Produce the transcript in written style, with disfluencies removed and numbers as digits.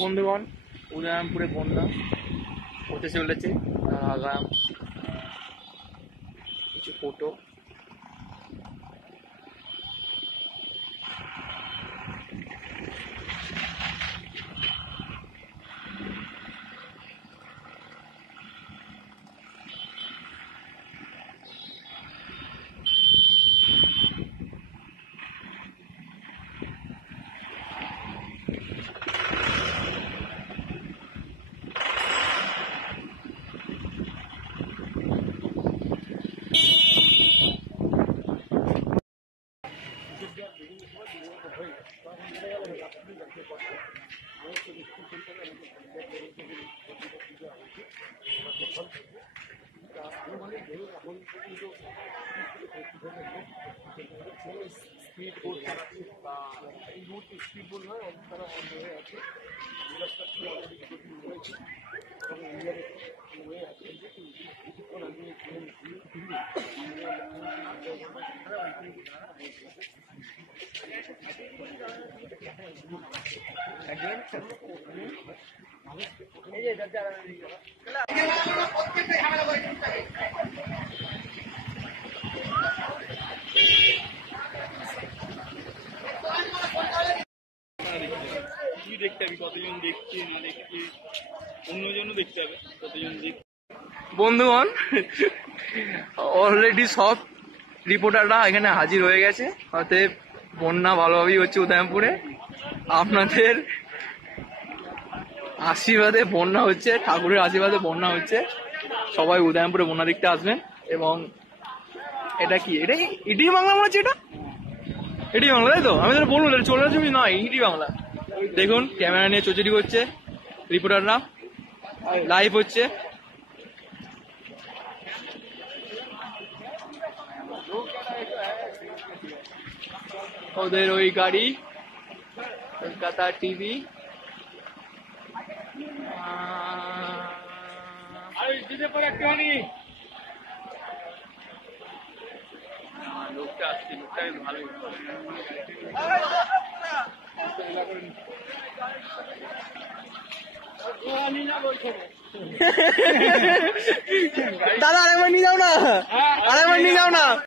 বন্ধুগণ, উদয়পুরে বন্যা হতে চলেছে। আগাম কিছু ফটো। দেখতে হবে কতজন দেখছে না দেখছে, অন্যজনও দেখতে হবে কতজন দেখছে। বন্ধুগণ, অলরেডি সব রিপোর্টাররা এখানে হাজির হয়ে গেছে। অতএব বন্যা ভালোভাবেই হচ্ছে উদয়পুরে। আপনাদের আশীর্বাদে বন্যা হচ্ছে, ঠাকুরের আশীর্বাদে বন্যা হচ্ছে। সবাই উদয়পুরে বন্যা দেখতে আসবেন। এবং এটা কি, এটা ইডি বাংলা মনে হচ্ছে, এটা ইডি বাংলা, তাই তো? আমি তো বলবো চলে ছবি নয়, ইডি বাংলা। দেখুন, ক্যামেরা নিয়ে চৌচুরি করছে রিপোর্টাররা, লাইভ হচ্ছে। ওদের ওই গাড়ি, কলকাতা টিভি। লোকটা আসছে, লোকটা ভালোই। দাদা আরেকবার নিয়ে যাও না, আরেকবার নিয়ে যাও না।